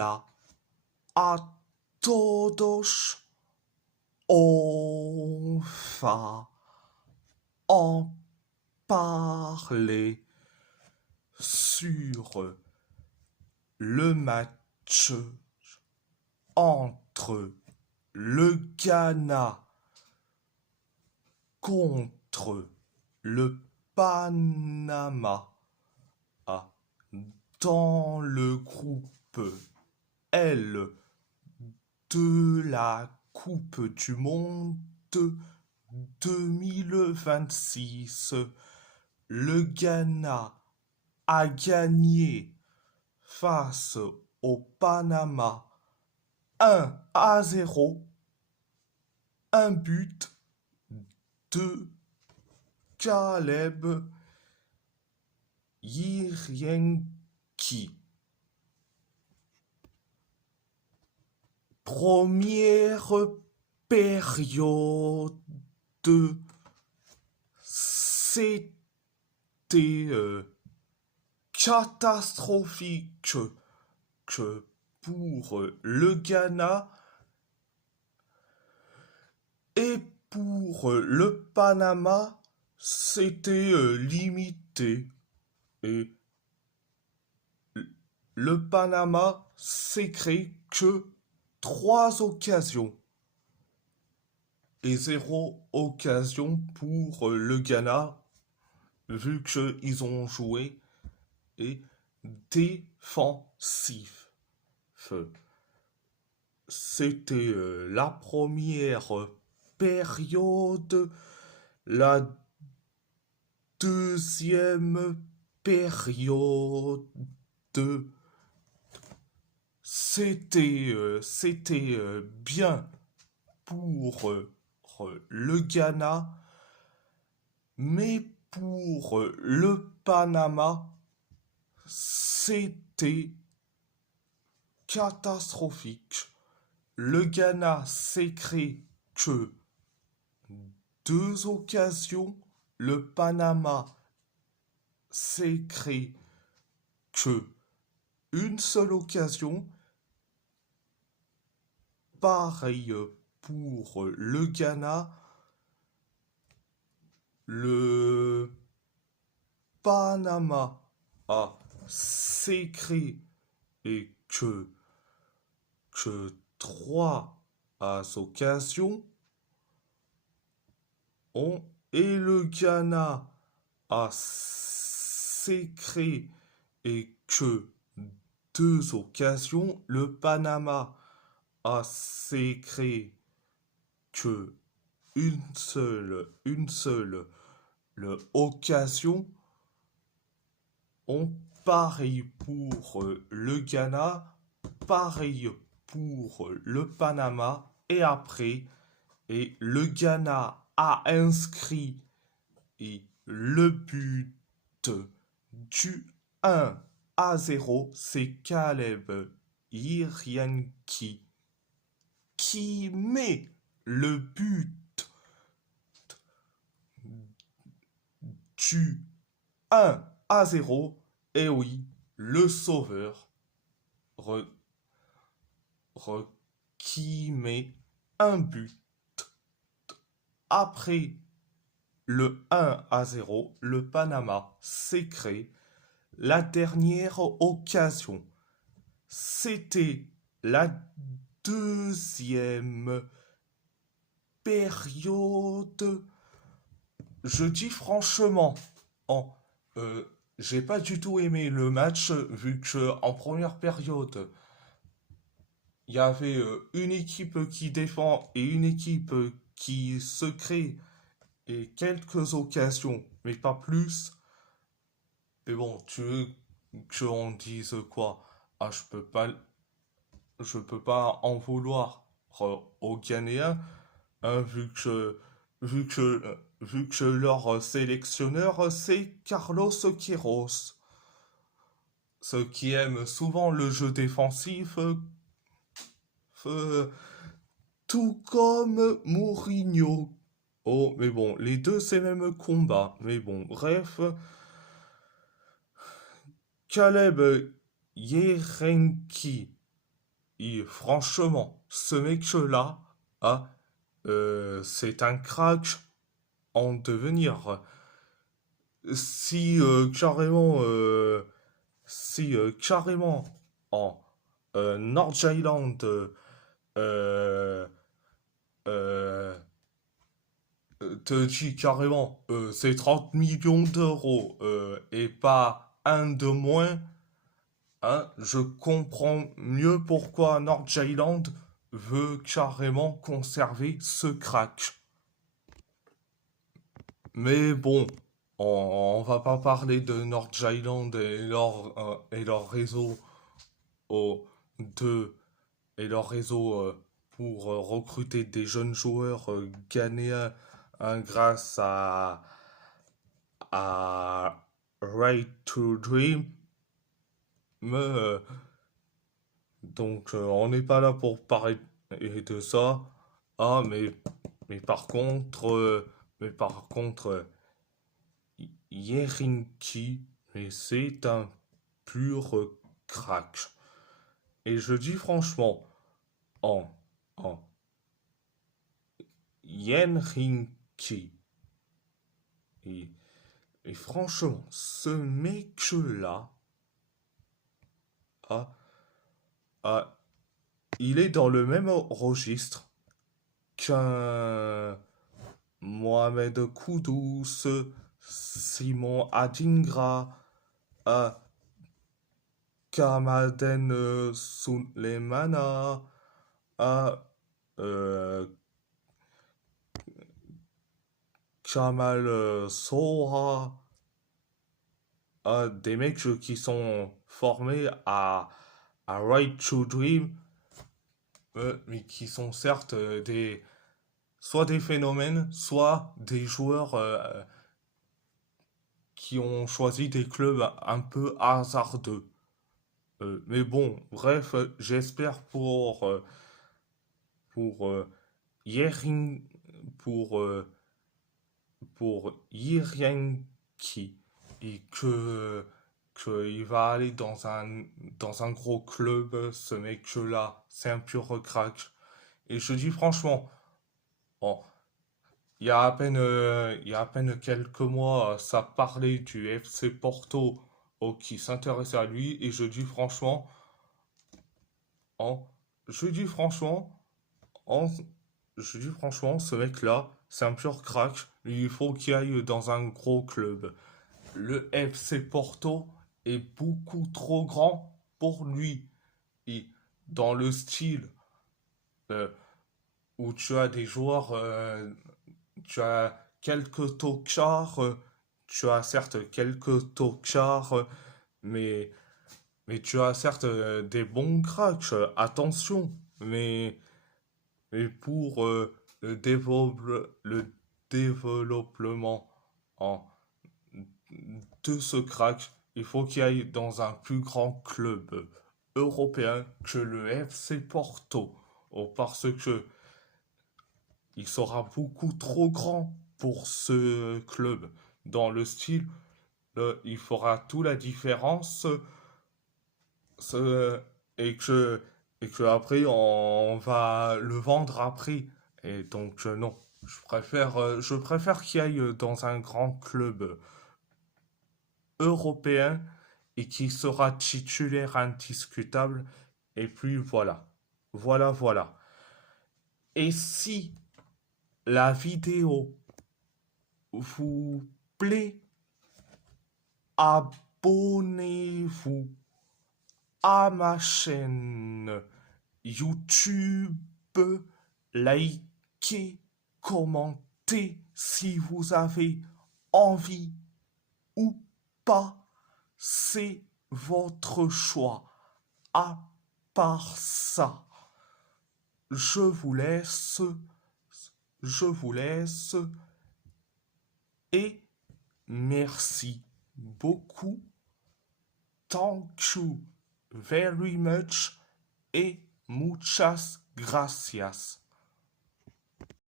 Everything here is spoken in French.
Hola a todos. On va en parler sur le match entre le Ghana contre le Panama dans le groupe L de la Coupe du Monde 2026. Le Ghana a gagné face au Panama 1-0, un but de Caleb Yirienki. Première période, c'était catastrophique que pour le Ghana et pour le Panama, c'était limité. Et le Panama s'est créé que 3 occasions et 0 occasion pour le Ghana, vu qu'ils ont joué et défensif. C'était la première période. La deuxième période, c'était bien pour le Ghana, mais pour le Panama, c'était catastrophique. Le Ghana s'est créé que 2 occasions, le Panama s'est créé que une seule occasion. Pareil pour le Ghana, le Panama s'est créé et que 3 occasions et le Ghana s'est créé et que 2 occasions. Le Panama s'est créé que une seule occasion. Pareil pour le Ghana, pareil pour le Panama, et après, et le Ghana a inscrit le but du 1-0, c'est Caleb Yirienki qui met le but du 1-0. Et oui, le sauveur qui met un but. Après le 1-0, le Panama s'est créé. La dernière occasion, c'était la deuxième période. Je dis franchement, j'ai pas du tout aimé le match, vu que en première période, il y avait une équipe qui défend et une équipe qui se crée et quelques occasions, mais pas plus. Mais bon, tu veux qu'on dise quoi? Je peux pas en vouloir aux Ghanéens, hein, vu que leur sélectionneur c'est Carlos Queiroz, ceux qui aiment souvent le jeu défensif, euh, tout comme Mourinho. Oh, mais bon, les deux c'est le même combat. Mais bon, bref, Caleb Yerenki Et franchement, ce mec-là, ah, c'est un crack en devenir. Si carrément, carrément en North Island euh, euh, te dit carrément c'est 30 millions d'euros et pas un de moins, hein, je comprends mieux pourquoi North Island veut carrément conserver ce crack. Mais bon, on va pas parler de North Island et leur réseau au, de, et leur réseau pour recruter des jeunes joueurs ghanéens hein, grâce à Right to Dream. Mais, donc on n'est pas là pour parler de ça. Ah mais par contre mais par contre Yerinki mais c'est un pur crack. Et je dis franchement en en Yerinki et, et franchement ce mec là ah, ah, il est dans le même registre qu'un Mohamed Kudus, Simon Adingra, euh, Kamaden Sulemana, euh, euh, Kamal Soha, des mecs qui sont formés à Right to Dream, mais qui sont certes soit des phénomènes, soit des joueurs qui ont choisi des clubs un peu hasardeux. Mais bon, bref, j'espère pour Yerin, pour, euh, pour Yerienki et qu'il va aller dans un gros club, ce mec-là, c'est un pur crack. Et je dis franchement, bon, il y a à peine quelques mois, ça parlait du FC Porto qui s'intéressait à lui et je dis franchement, en, je dis franchement, en, je dis franchement, ce mec-là, c'est un pur crack. Il faut qu'il aille dans un gros club. Le FC Porto est beaucoup trop grand pour lui. Et dans le style euh, où tu as des joueurs, tu as quelques tocards, tu as certes quelques tocards, mais, mais tu as certes des bons cracks, attention. Mais pour le développement en, de ce crack, il faut qu'il aille dans un plus grand club européen que le FC Porto. Parce que il sera beaucoup trop grand pour ce club. Dans le style, il fera toute la différence ce- et que après on va le vendre après. Et donc non, je préfère qu'il aille dans un grand club européen et qui sera titulaire indiscutable. Et puis voilà, voilà. Et si la vidéo vous plaît, abonnez-vous à ma chaîne YouTube, likez, commentez si vous avez envie ou pas, c'est votre choix. À part ça, je vous laisse, je vous laisse et merci beaucoup. Thank you very much et muchas gracias.